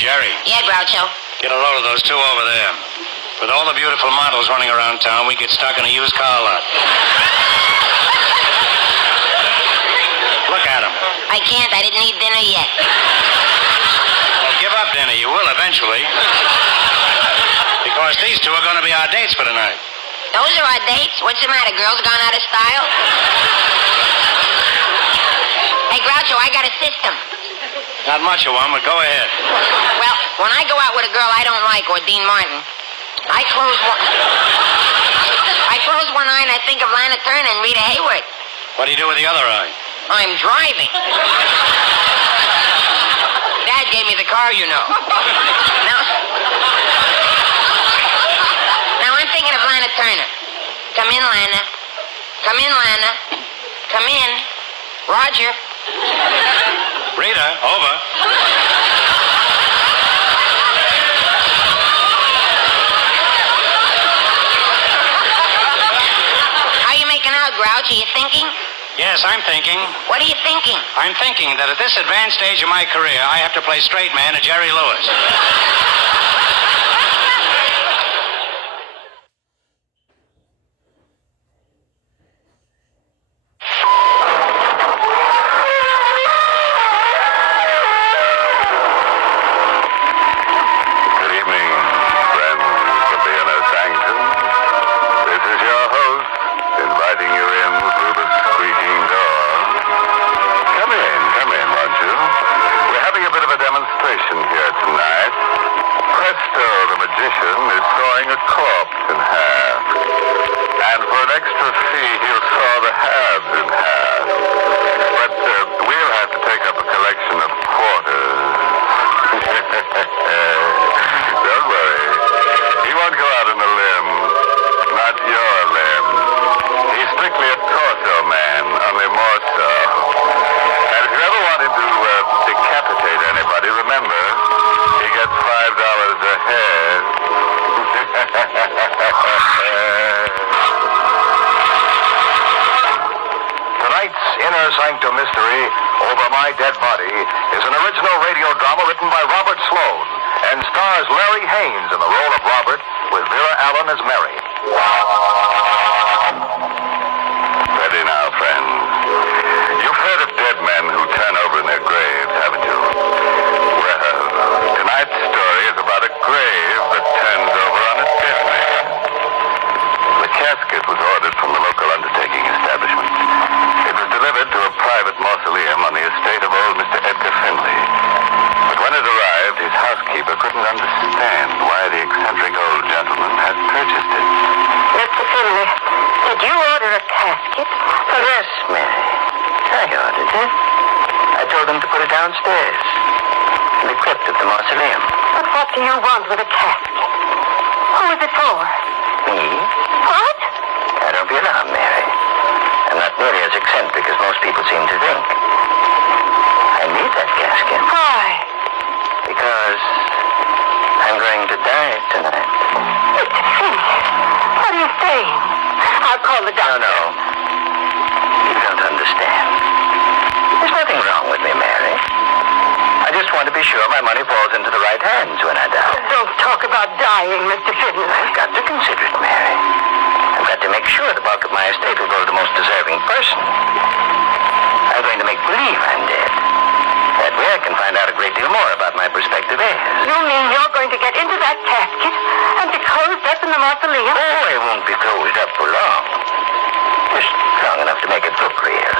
Jerry. Yeah, Groucho. Get a load of those two over there. With all the beautiful models running around town, we get stuck in a used car lot. Look at them. I can't. I didn't eat dinner yet. Well, give up dinner. You will eventually. Because these two are going to be our dates for tonight. Those are our dates? What's the matter? Girls gone out of style? Hey, Groucho, I got a system. Not much of one, but go ahead. Well, when I go out with a girl I don't like, or Dean Martin, I close one eye and I think of Lana Turner and Rita Hayworth. What do you do with the other eye? I'm driving. Dad gave me the car, you know. Now I'm thinking of Lana Turner. Come in, Lana. Come in, Lana. Come in. Roger. Rita, over. How you making out, Grouch? Are you thinking? Yes, I'm thinking. What are you thinking? I'm thinking that at this advanced stage of my career, I have to play straight man to Jerry Lewis. Mystery, Over My Dead Body, is an original radio drama written by Robert Sloan and stars Larry Haynes in the role of Robert with Vera Allen as Mary. Ready now, friends. You've heard of dead men who turn over in their graves, haven't you? Well, tonight's story is about a grave that turns over on a dead man. The casket was ordered from the local undertaking establishment. It was delivered to a private mausoleum on the estate of old Mr. Edgar Finley. But when it arrived, his housekeeper couldn't understand why the eccentric old gentleman had purchased it. Mr. Finley, did you order a casket? Yes, Mary. I ordered it. I told them to put it downstairs in the crypt of the mausoleum. But what do you want with a casket? Who is it for? Me? What? Now, don't be alarmed, Mary. I'm not nearly as eccentric as most people seem to think. I need that casket. Why? Because I'm going to die tonight. Mr. Finley, what are you saying? I'll call the doctor. No. You don't understand. There's nothing wrong with me, Mary. I just want to be sure my money falls into the right hands when I die. Don't talk about dying, Mr. Finley. I've got to consider it, Mary. I've got to make sure the bulk of my estate will go to the most deserving person. I'm going to make believe I'm dead. That way I can find out a great deal more about my prospective heirs. You mean you're going to get into that casket and be closed up in the mausoleum? Oh, I won't be closed up for long. Just long enough to make it look real.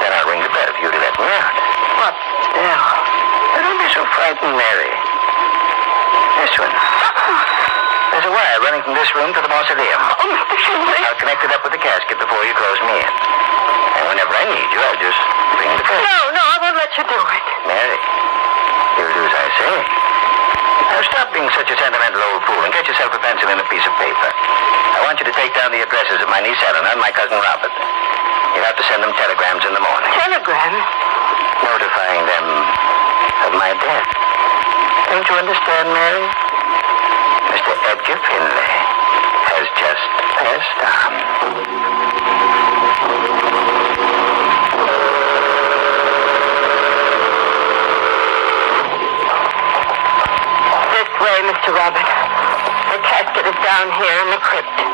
Then I'll ring the bell for you to let me out. What now? Don't be so frightened, Mary. This one. There's a wire running from this room to the mausoleum. Oh, Mr. Finley. I'll connect it up with the casket before you close me in. And whenever I need you, I'll just ring the bell. No, I won't let you do it. Mary, you'll do as I say. Now stop being such a sentimental old fool and get yourself a pencil and a piece of paper. I want you to take down the addresses of my niece Eleanor and my cousin Robert. You'll have to send them telegrams in the morning. Telegrams? Notifying them of my death. Don't you understand, Mary? Mr. Edgar Finley has just passed on. Mr. Robert. The casket is down here in the crypt. Oh,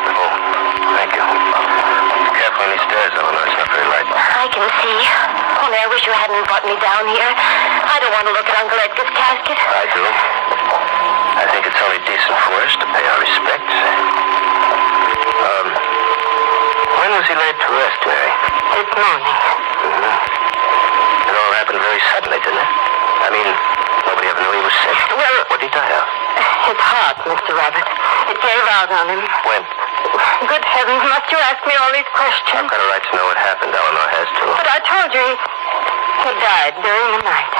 thank you. Be careful on these stairs, Eleanor. It's not very light. I can see. Only I wish you hadn't brought me down here. I don't want to look at Uncle Edgar's casket. I do. I think it's only decent for us to pay our respects. When was he laid to rest, Mary? This morning. It all happened very suddenly, didn't it? I mean, nobody ever knew he was sick. Well, What did he die of? his heart, Mr. Robert. It gave out on him. When? Good heavens, must you ask me all these I've questions? got a right to know what happened. Eleanor has to. But I told you he died during the night.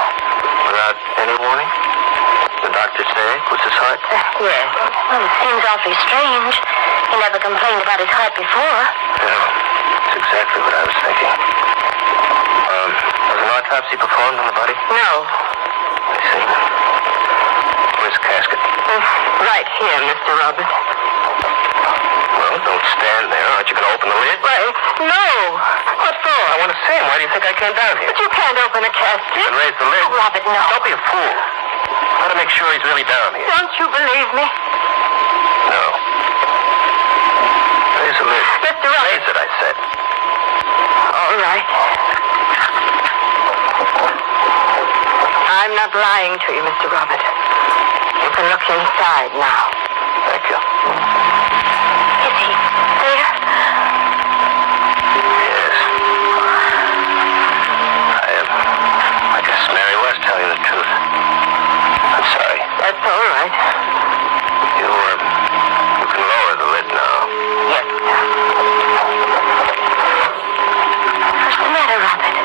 Without any warning? The doctor say it was his heart? Yes. Well, it seems awfully strange. He never complained about his heart before. Yeah, that's exactly what I was thinking. Was an autopsy performed on the body? No. I see. Where's the casket? Right here, Mr. Robert. Well, don't stand there. Aren't you going to open the lid? Well, no. What for? I want to see him. Why do you think I came down here? But you can't open a casket. And raise the lid. Oh, Robert, no. Don't be a fool. I want to make sure he's really down here. Don't you believe me? No. Raise the lid. Mr. Robert. Raise it, I said. All right. I'm not lying to you, Mr. Robert. You can look inside now. Thank you. Is he there? Yes. I guess Mary was telling the truth. I'm sorry. That's all right. You can lower the lid now. Yes, sir. What's the matter, Robert?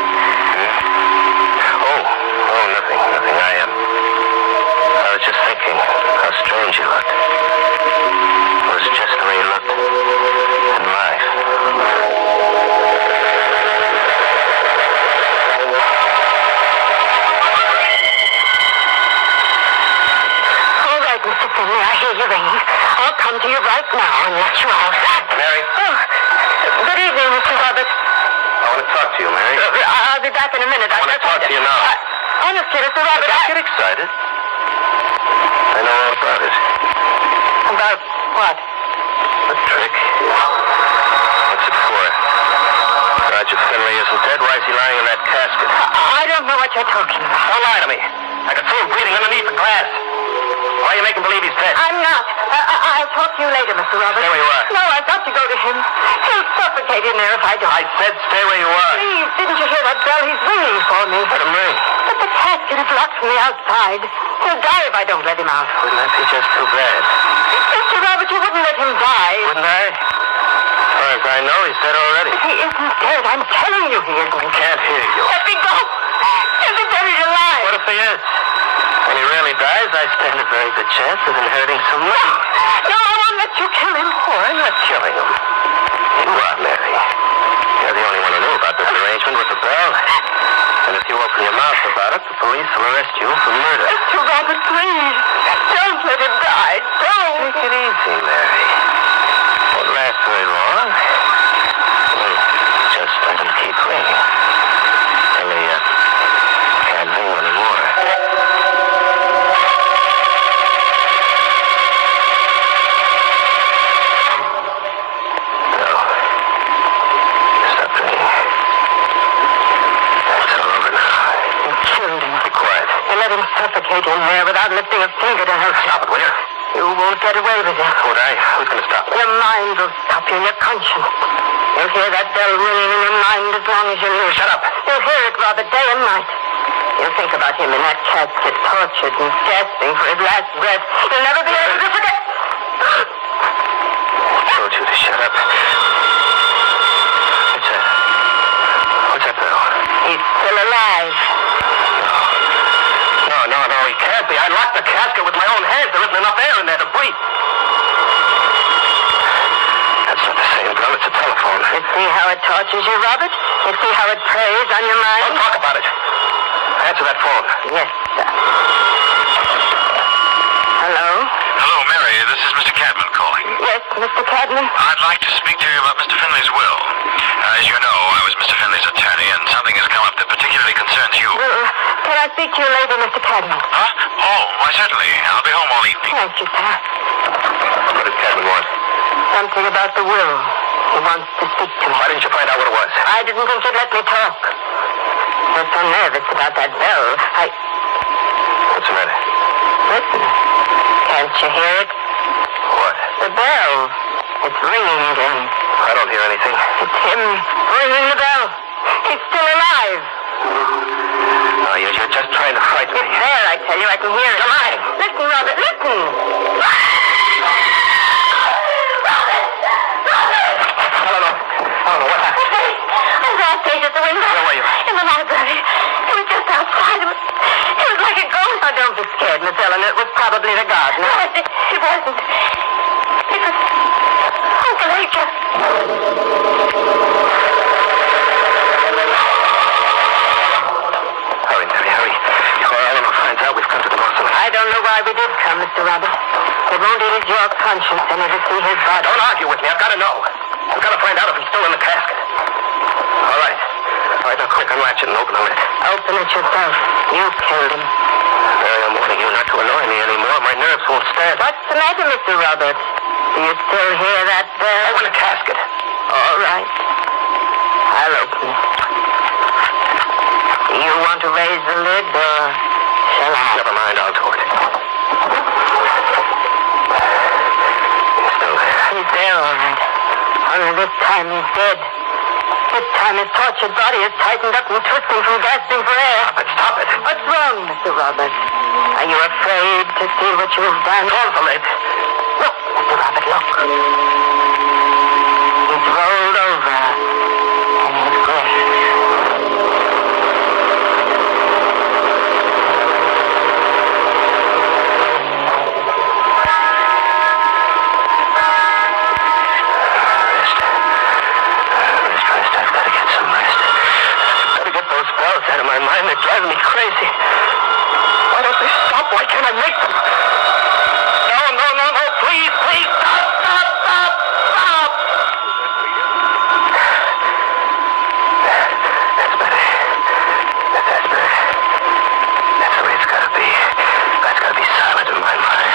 Oh, nothing. I was just thinking how strange he looked. It was just the way he looked in life. All right, Mr. Finley, I hear you ringing. I'll come to you right now and let you out. Mary, Oh, good evening, Mr. Robert. I want to talk to you, Mary. I'll be back in a minute. I want to talk to you now. Honestly, Mr. Robert, Don't get excited. I know all about it. About what? The trick. What's it for? Roger Finley isn't dead. Why is he lying in that casket? I don't know what you're talking about. Don't lie to me. I can see him breathing underneath the glass. Why are you making believe he's dead? I'm not. I'll talk to you later, Mr. Robert. Stay where you are. No, I've got to go to him. He'll suffocate in there if I don't. I said stay where you are. Please, didn't you hear that bell? He's ringing for me. Let him ring. But the casket is locked from the outside. He'll die if I don't let him out. Wouldn't that be just too bad? Mr. Robert, you wouldn't let him die. Wouldn't I? As far as I know, he's dead already. He isn't dead. I'm telling you he isn't. Can't hear you. Let me go. He'll be buried alive. What if he is? When he really dies, I stand a very good chance of inheriting some money. No, I won't let you kill him. Oh, I'm not killing him. You are, Mary. You're the only one who knew about this arrangement with the bell. And if you open your mouth about it, the police will arrest you for murder. Mr. Robert, please. Don't let him die. Don't. Take it easy, Mary. Won't last very long. Just let him keep ringing. Only, can't ring anymore. No. Stop ringing. It's all over now. You killed him. Be quiet. You let him suffocate in there without lifting a finger to help you. Stop it, will you? You won't get away with it. Would I? Who's going to stop me? Your mind will stop you, your conscience. You'll hear that bell ringing in your mind as long as you live. Shut up. You'll hear it, Robert, day and night. You'll think about him in that casket, tortured and gasping for his last breath. You'll never be able to forget. I told you to shut up. What's that? What's that bell? He's still alive. No, he can't be. I locked the casket with my own hands. There isn't enough air in there to breathe. That's not the same bell. It's a telephone. You see how it tortures you, Robert? You see how it preys on your mind? Don't talk about it. Answer that phone. Yes, sir. Hello? Hello, Mary. This is Mr. Cadman calling. Yes, Mr. Cadman? I'd like to speak to you about Mr. Finley's will. As you know, I was Mr. Finley's attorney, and something has come up that particularly concerns you. Can I speak to you later, Mr. Cadman? Huh? Oh, why, certainly. I'll be home all evening. Thank you, sir. What does Cadman want? Something about the will. He wants to speak to me. Why didn't you find out what it was? I didn't think you'd let me talk. You're so nervous about that bell. What's the matter? Listen. Can't you hear it? What? The bell. It's ringing again. I don't hear anything. It's him ringing the bell. He's still alive. Oh, you're just trying to frighten me. It's there, I tell you. I can hear it. Alive. Listen, Robert. Listen. I don't know what happened. I was backstage at the window. Where were you? In the library. It was just outside. It was like a ghost. Oh, don't be scared, Miss Eleanor. It was probably the gardener. No, it wasn't. It was Uncle Edgar. Hurry, Mary, hurry. Before Eleanor finds out we've come to the mausoleum. I don't know why we did come, Mr. Roberts. It won't ease your conscience any to see his body. Don't argue with me. I've got to know. I've got to find out if he's still in the casket. All right. All right, now quick, unlatch it and open the lid. Open it yourself. You killed him. Mary, I'm warning you not to annoy me anymore. My nerves won't stand. What's the matter, Mr. Roberts? Do you still hear that bell? Open the casket. All right. I'll open it. Do you want to raise the lid, or shall I? Never mind, I'll do it. He's still there. He's there, all right. Only this time he's dead. This time his tortured body is tightened up and twisting from gasping for air. Stop it. What's wrong, Mr. Roberts? Are you afraid to see what you have done? Close the lid. Look, Mr. Robert, look. He's rolled over in his grave. Out of my mind, they're driving me crazy. Why don't they stop? Why can't I make them? No, please, stop! That's better. That's better. That's the way it's gotta be. That's gotta be silent in my mind.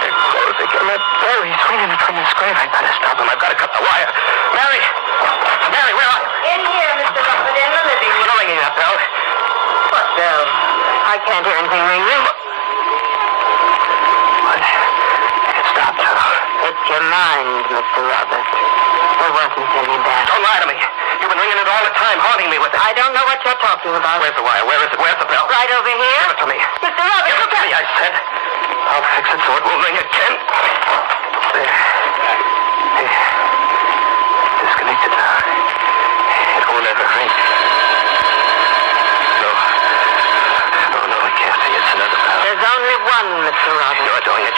They're close again. That bell, he's swinging it from his grave. I gotta stop him. I've gotta cut the wire. Mary, where are you? In here, Mr. Robert, in the living room. You're ringing that bell. What bell? I can't hear anything ringing. What? It stopped, huh? It's your mind, Mr. Robert. There wasn't any bell. Don't lie to me. You've been ringing it all the time, haunting me with it. I don't know what you're talking about. Where's the wire? Where is it? Where's the bell? Right over here. Give it to me. Mr. Robert, Give it look to at me, I said. I'll fix it so it won't ring again. There. Disconnected now. It won't ever ring. No, I can't see. It's another bell. There's only one, Mr. Robert. You're doing it.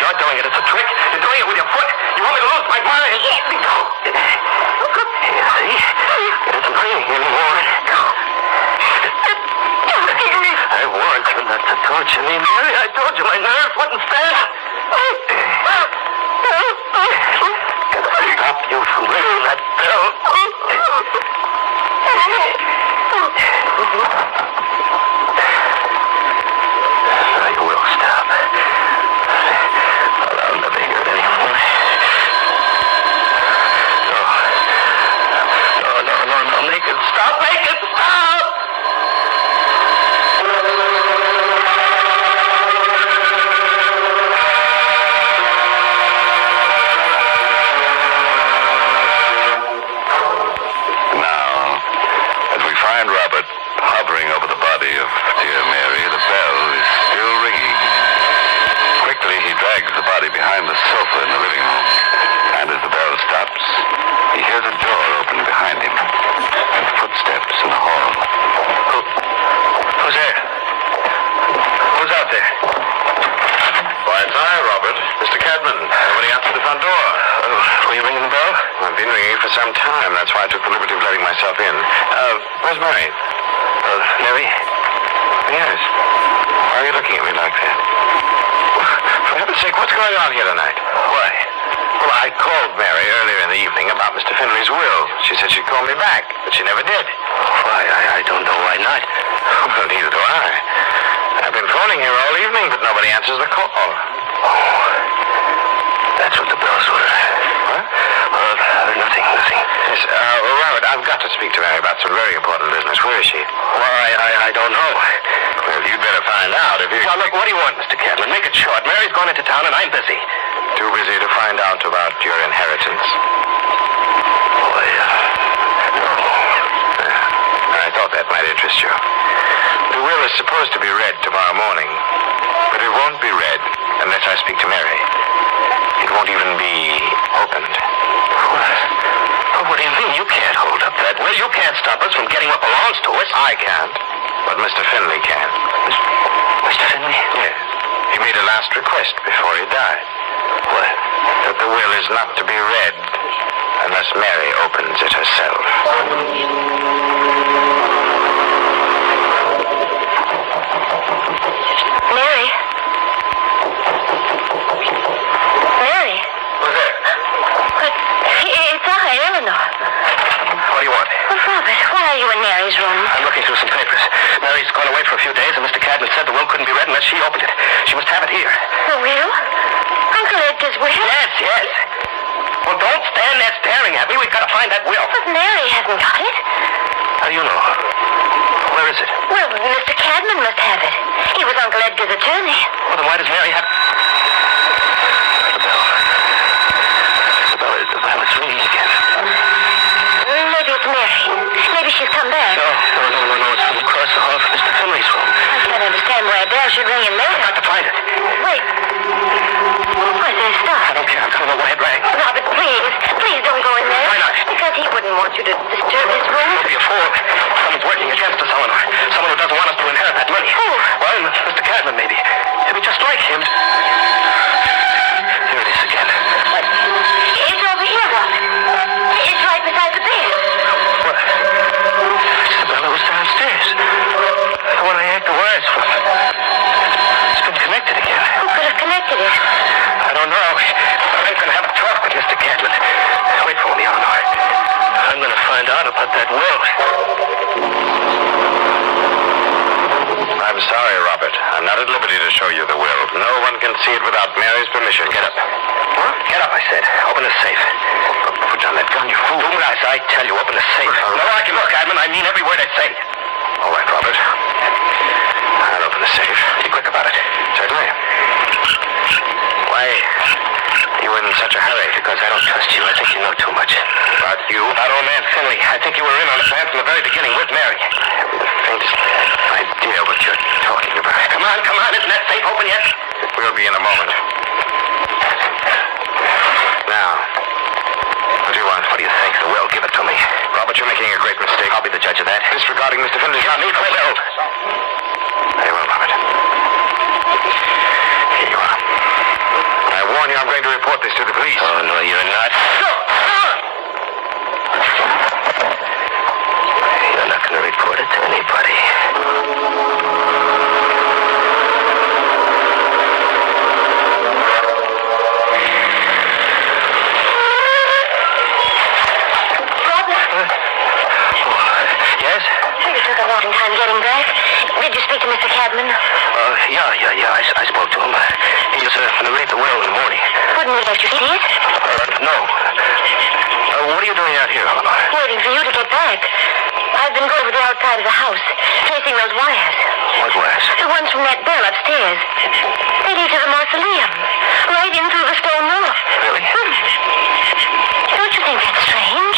It's a trick. You're doing it with your foot. You want me to lose my mind? Let me go. Here, see? It isn't ringing anymore. I warned you not to torture me, Mary. I told you my nerves wouldn't stand. Gotta stop you from ringing that bell. You will stop. I'll never hear it anymore. No. Make it stop. Make it stop! Now, as we find Robert hovering over the body of dear Mary, the bell is still ringing. Quickly, he drags the body behind the sofa in the living room. And as the bell stops, he hears a door open behind him and footsteps in the hall. Who's there? Who's out there? Why, it's I, Robert. Mr. Cadman. Nobody answered the front door. Were you ringing the bell? I've been ringing for some time. That's why I took the liberty of letting myself in. Where's Mary? Mary? Yes. Why are you looking at me like that? For heaven's sake, what's going on here tonight? Why? Well, I called Mary earlier in the evening about Mr. Finley's will. She said she'd call me back, but she never did. Why, I don't know why not. Well, neither do I. I've been phoning here all evening, but nobody answers the call. Oh, that's what the bells were. What? Nothing. Yes, Robert, I've got to speak to Mary about some very important business. Where is she? Well, I don't know. Well, you'd better find out if you... Now, look, what do you want, Mr. Cadman? Make it short. Mary's gone into town, and I'm busy. Too busy to find out about your inheritance. Why, no. I thought that might interest you. The will is supposed to be read tomorrow morning, but it won't be read unless I speak to Mary. It won't even be opened. What do you mean? You can't hold up that will. You can't stop us from getting what belongs to us. I can't, but Mr. Finley can. Mr. Finley? Yes. He made a last request before he died. What? That the will is not to be read unless Mary opens it herself. Mary? Mary? Who's there? It's I, Eleanor. What do you want? Oh, Robert, why are you in Mary's room? I'm looking through some papers. Mary's gone away for a few days, and Mr. Cadman said the will couldn't be read unless she opened it. She must have it here. The will? Uncle Edgar's will? Yes. Well, don't stand there staring at me. We've got to find that will. But Mary hasn't got it. How do you know? Where is it? Well, Mr. Cadman must have it. He was Uncle Edgar's attorney. Well, then why does Mary have... The bell is ringing again. Maybe it's Mary. Maybe she's come back. No. It's from across the hall from Mr. Finley's room. I can't understand why a bell should ring in there. I've got to find it. Wait. Why, there's I stop. don't care. I've got to know why it rang. Robert, please don't go in there. Why not? Because he wouldn't want you to disturb his room. Don't be a fool. Someone's working against us, Eleanor. Someone who doesn't want us to inherit that money. Who? Well, Mr. Cadman, maybe. It'd be just like him. There it is again. It's over here, Robert. It's right beside the bed. What? It's the bell that was downstairs. The one I yanked the wires from. It's been connected again. Who could have connected it? I don't know. I'm going to have a talk with Mr. Cadman. Wait for me, Eleanor. I'm going to find out about that will. I'm sorry, Robert. I'm not at liberty to show you the will. No one can see it without Mary's permission. Get up. What? Get up, I said. Open the safe. Put down that gun, you fool. Do as I tell you. Open the safe. No argument, Cadman. I mean every word I say. All right, Robert. I'll open the safe. Be quick about it. Certainly. Why are you in such a hurry? Because I don't trust you. I think you know too much. About you? About old man Finley. I think you were in on the plan from the very beginning with Mary. I haven't the faintest idea what you're talking about. Come on. Isn't that safe open yet? It will be in a moment. Now, what do you want? What do you think? The will. Give it to me. Robert, you're making a great mistake. I'll be the judge of that. Disregarding Mr. Finley's... Give me the will. Very well, Robert. Here you are. I warn you, I'm going to report this to the police. Oh, no, you're not. You're not going to report it to anybody. Yes? You took a long time getting back. Did you speak to Mr. Cadman? Yeah. I spoke to him. He was going to read the will in the morning. Wouldn't he let you see it? No. What are you doing out here, Eleanor? Waiting for you to get back. I've been going to the outside of the house, tracing those wires. What wires? The ones from that bell upstairs. They lead to the mausoleum. Right in through the stone wall. Really? Don't you think that's strange?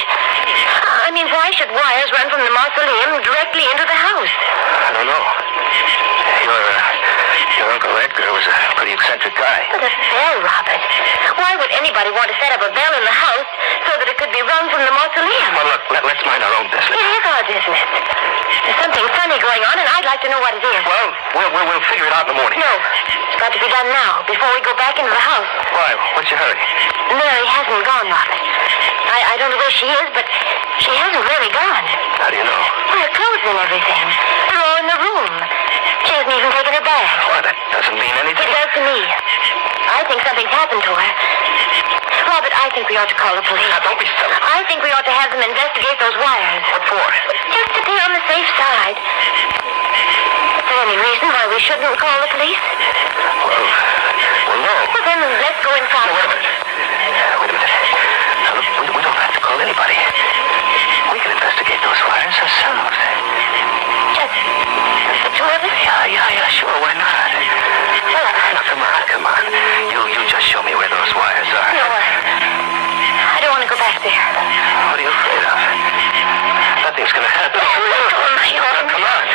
I mean, why should wires run from the mausoleum directly into the house? I don't know. Your Uncle Edgar was a pretty eccentric guy. But a bell, Robert. Why would anybody want to set up a bell in the house so that it could be rung from the mausoleum? Well, look, let's mind our own business. It is our business. There's something funny going on, and I'd like to know what it is. Well, we'll figure it out in the morning. No, it's got to be done now, before we go back into the house. Why? What's your hurry? Mary hasn't gone, Robert. I don't know where she is, but she hasn't really gone. How do you know? Her clothes and everything. They're all in the room. She hasn't even taken her bag. Why, that doesn't mean anything. It does to me. I think something's happened to her. Robert, I think we ought to call the police. Now, don't be silly. I think we ought to have them investigate those wires. What for? Just to be on the safe side. Is there any reason why we shouldn't call the police? Well, no. Well, then let's go inside. No, wait a minute. Now, look, we don't have to call anybody. We can investigate those wires ourselves. Just the two of us? Yeah, sure, why not? Now, come on. You just show me where those wires are. No, I don't want to go back there. What are you afraid of? Nothing's gonna happen. Oh, my arm. Come on.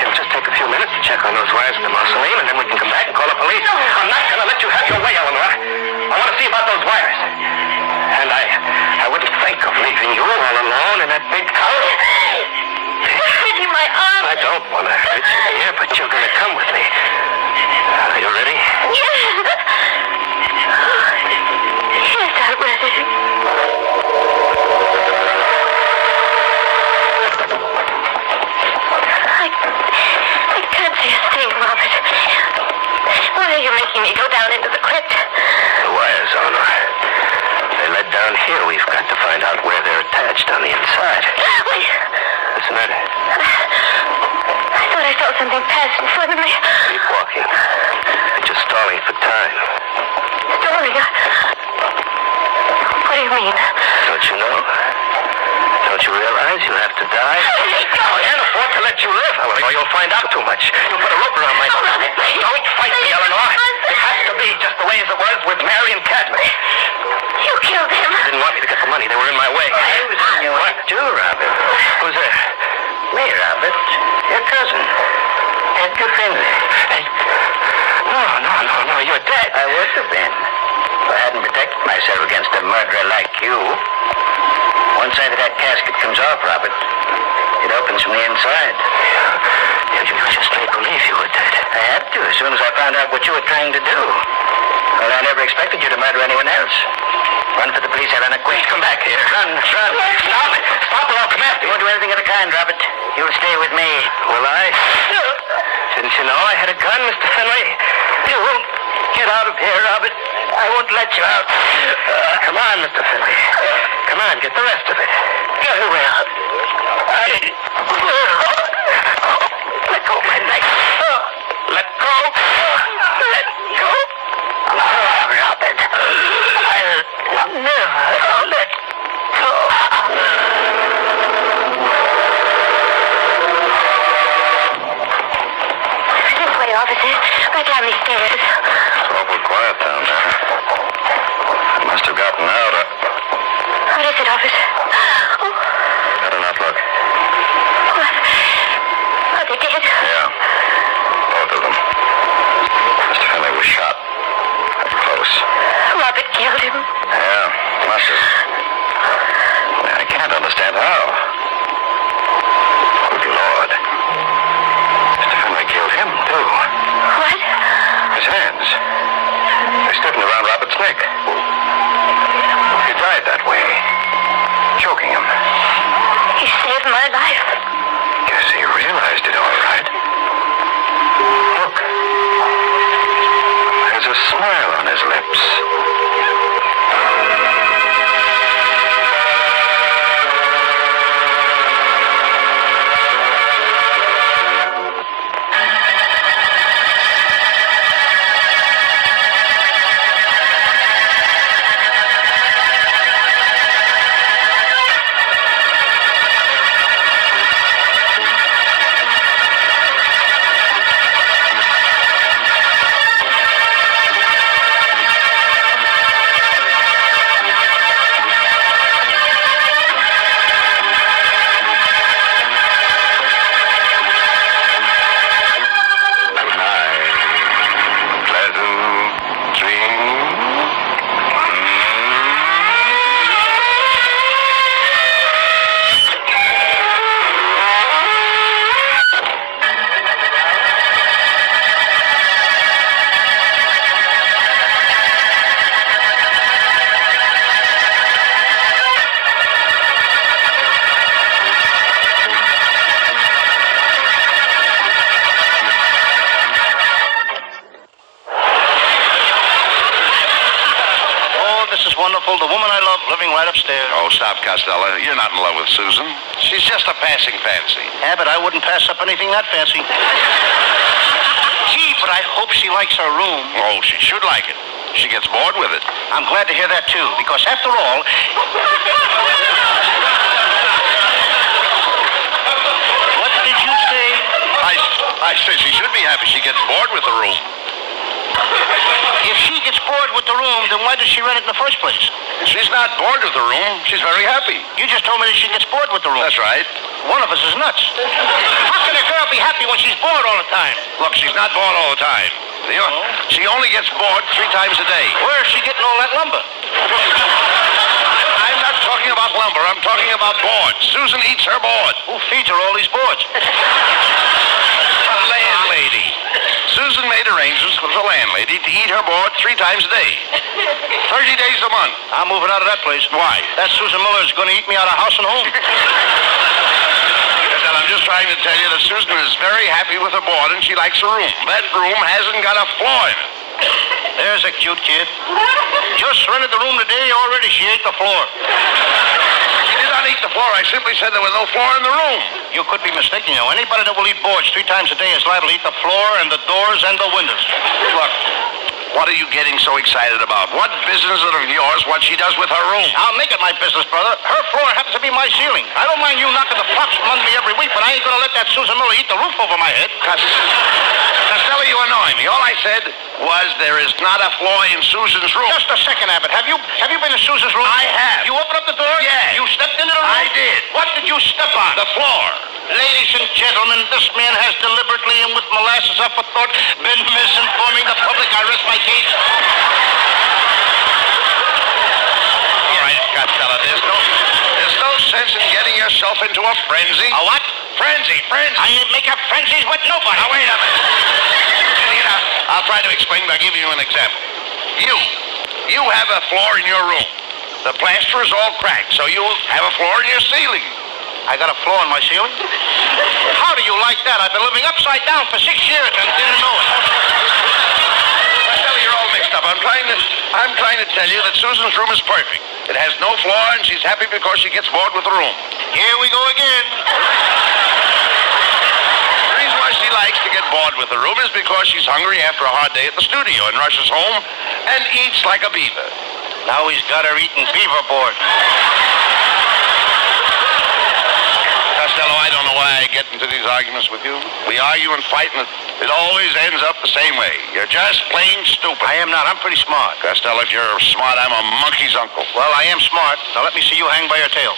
It'll just take a few minutes to check on those wires in the mausoleum, and then we can come back and call the police. No. I'm not gonna let you have your way, Eleanor. I want to see about those wires. And I wouldn't think of leaving you all alone in that big house. You're hurting my arm. I don't want to hurt you here, but you're gonna come with me. Are you ready? Yes. Yes, I'm ready. I can't say a thing, Robert. Why are you making me go down into the crypt? The wires, Eleanor. They led down here. We've got to find out where they're attached on the inside. Wait. What's the matter? I thought I saw something pass in front of me. Keep walking. You're just stalling for time. Stalling? What do you mean? Don't you know? Don't you realize you have to die? Let go. I can't afford to let you live, Eleanor, or you'll find out too much. You'll put a rope around my neck. Oh, Robert, please. Don't fight me, Eleanor. It has to be just the way it was with Mary and Cadmus. You killed him. They didn't want me to get the money. They were in my way. I was in your way too, Robert. Who's there? Me, Robert. Your cousin. Edgar Finley. Hey. No. You're dead. I would have been. If I hadn't protected myself against a murderer like you. One side of that casket comes off, Robert. It opens from the inside. You just made believe you were dead. I had to, as soon as I found out what you were trying to do. Well, I never expected you to murder anyone else. Run for the police, Helena, quick. Come back here. Run. Stop or I'll come after you. You won't do anything of the kind, Robert. You'll stay with me. Will I? Didn't you know I had a gun, Mr. Finley? You won't get out of here, Robert. I won't let you out. Come on, Mr. Finley. Come on, get the rest of it. Very well. Let go of my neck. Let go. Let go. Robert. I'll never let go. This way, officer. Right down these stairs. It's awful quiet down there. It must have gotten out. What is it, officer? Oh, Better not look. what? Are they dead? Yeah. Both of them. Mr. Finley was shot. Up close. Robert killed him. Yeah, must have. I can't understand how. Good Lord. Mr. Finley killed him, too. What? His hands. They stiffened around Robert's neck. He died that way. Choking him. He saved my life. Guess he realized it all right. Look. There's a smile on his lips. beautiful, the woman I love, living right upstairs. Oh, stop, Costello. You're not in love with Susan. She's just a passing fancy. Yeah, but I wouldn't pass up anything that fancy. Gee, but I hope she likes her room. Oh, she should like it. She gets bored with it. I'm glad to hear that, too, because after all... What did you say? I said she should be happy she gets bored with the room. If she gets bored with the room, then why does she rent it in the first place? She's not bored with the room. She's very happy. You just told me that she gets bored with the room. That's right. One of us is nuts. How can a girl be happy when she's bored all the time? Look, she's not bored all the time. She only gets bored 3 times a day. Where is she getting all that lumber? I'm not talking about lumber. I'm talking about boards. Susan eats her board. Who feeds her all these boards? A landlady. Susan made arrangements with the landlady to eat her board 3 times a day. 30 days a month. I'm moving out of that place. Why? That Susan Miller is going to eat me out of house and home. I'm just trying to tell you that Susan is very happy with her board and she likes her room. That room hasn't got a floor in it. There's a cute kid. Just rented the room today, already she ate the floor. She did not eat the floor. I simply said there was no floor in the room. You could be mistaken, you know. Anybody that will eat boards 3 times a day is liable to eat the floor and the doors and the windows. Look, what are you getting so excited about? What business is it of yours what she does with her room? I'll make it my business, brother. Her floor happens to be my ceiling. I don't mind you knocking the props from under me every week, but I ain't going to let that Susan Miller eat the roof over my head. Costello, you annoy me. All I said was there is not a floor in Susan's room. Just a second, Abbott. Have you been to Susan's room? I have. You opened up the door? Yes. You stepped into the room? I did. What did you step on? The floor. Ladies and gentlemen, this man has deliberately and with molasses aforethought been misinforming the public. I rest my case. All right, Costello, there's no sense in getting yourself into a frenzy. A what? Frenzy. I ain't make up frenzies with nobody. Now, wait a minute. I'll try to explain by giving you an example. You have a floor in your room. The plaster is all cracked, so you have a floor in your ceiling. I got a floor in my ceiling? How do you like that? I've been living upside down for 6 years and didn't know it. Costello, you're all mixed up. I'm trying to tell you that Susan's room is perfect. It has no floor, and she's happy because she gets bored with the room. Here we go again. The reason why she likes to get bored with the room is because she's hungry after a hard day at the studio and rushes home and eats like a beaver. Now he's got her eating beaver board. Costello, I don't know why I get into these arguments with you. We argue and fight, and it always ends up the same way. You're just plain stupid. I am not. I'm pretty smart. Costello, if you're smart, I'm a monkey's uncle. Well, I am smart. Now let me see you hang by your tail.